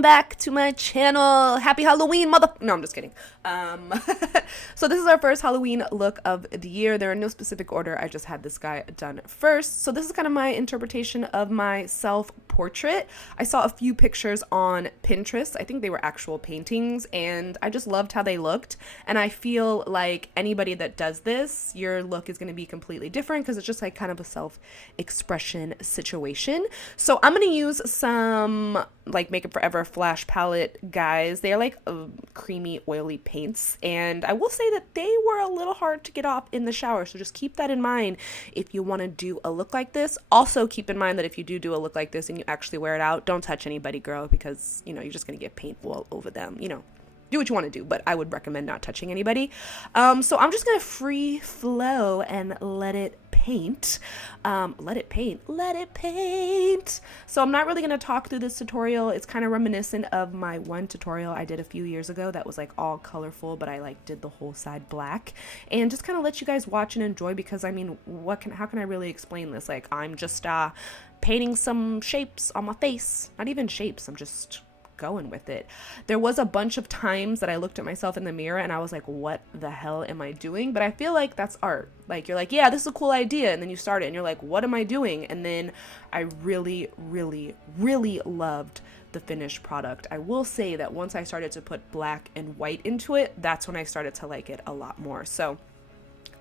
welcome back to my channel. Happy Halloween, No, I'm just kidding. So this is our first Halloween look of the year. They're in no specific order. I just had this guy done first. So this is kind of my interpretation of my self-portrait. I saw a few pictures on Pinterest. I think they were actual paintings, and I just loved how they looked. And I feel like anybody that does this, your look is going to be completely different because it's just like kind of a self-expression situation. So I'm going to use some like Makeup Forever Flash Palette, guys. They are like creamy, oily paints, and I will say that they were a little hard to get off in the shower, so just keep that in mind if you want to do a look like this. Also keep in mind that if you do a look like this and you actually wear it out, don't touch anybody, girl, because you know you're just gonna get paint all over them. You know, do what you want to do, but I would recommend not touching anybody. So I'm just gonna free flow and let it paint. Let it paint. So I'm not really gonna talk through this tutorial. It's kind of reminiscent of my one tutorial I did a few years ago that was like all colorful, but I like did the whole side black, and just kind of let you guys watch and enjoy, because I mean, how can I really explain this? Like, I'm just painting some shapes on my face. Not even shapes, I'm just going with it. There was a bunch of times that I looked at myself in the mirror and I was like, what the hell am I doing? But I feel like that's art. Like, you're like, yeah, this is a cool idea, and then you start it and you're like, what am I doing? And then I really loved the finished product. I will say that once I started to put black and white into it, that's when I started to like it a lot more. So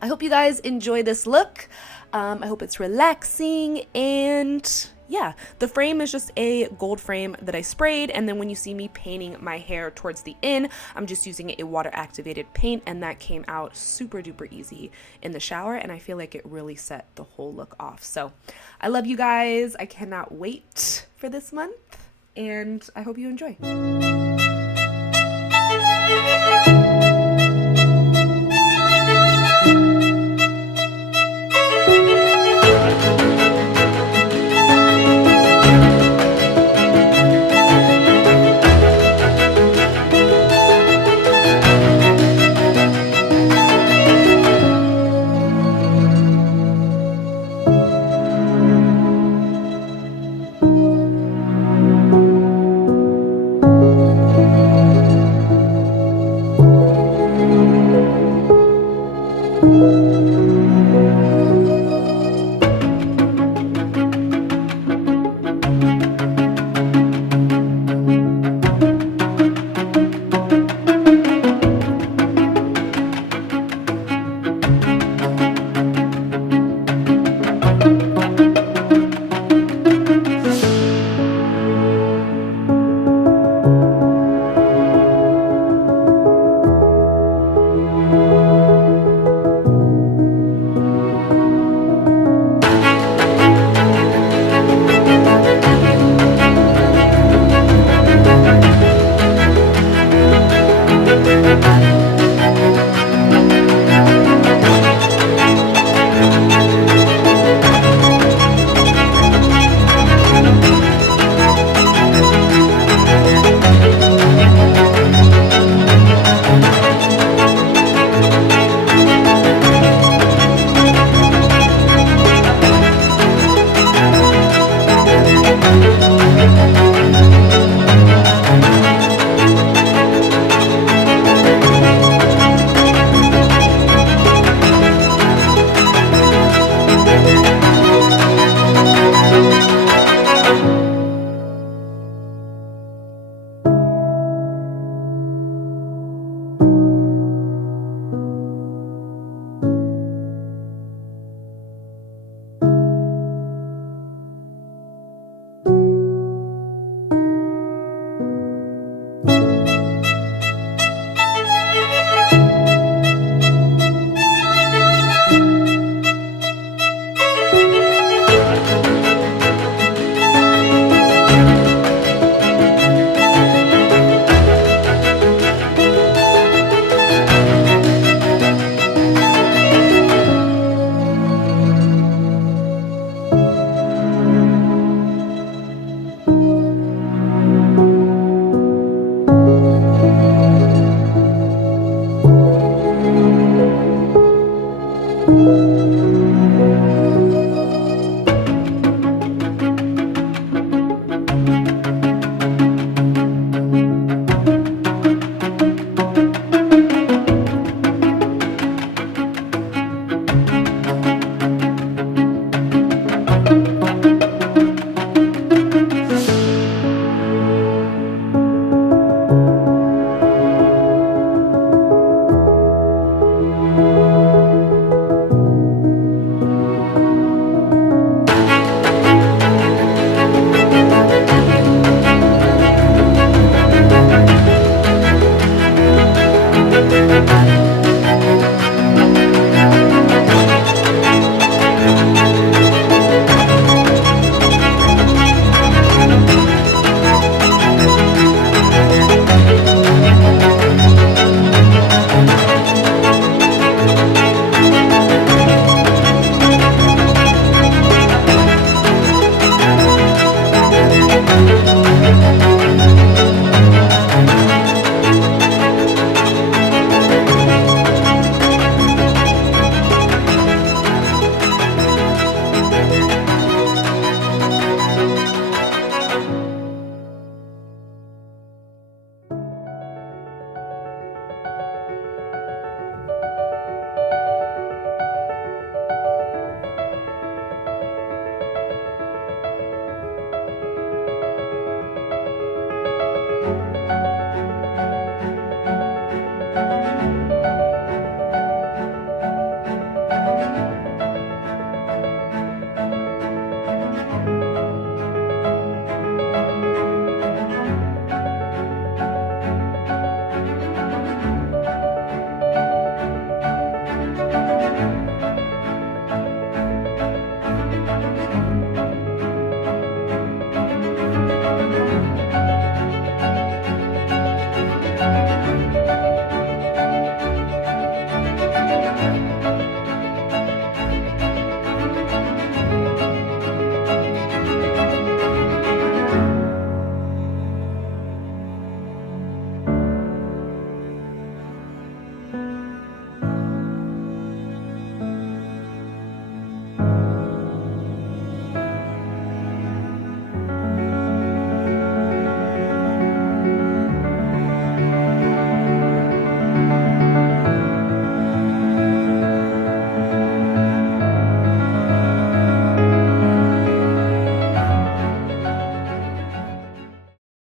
I hope you guys enjoy this look. I hope it's relaxing, and yeah, the frame is just a gold frame that I sprayed, and then when you see me painting my hair towards the end, I'm just using a water activated paint, and that came out super duper easy in the shower, and I feel like it really set the whole look off. So I love you guys. I cannot wait for this month, and I hope you enjoy.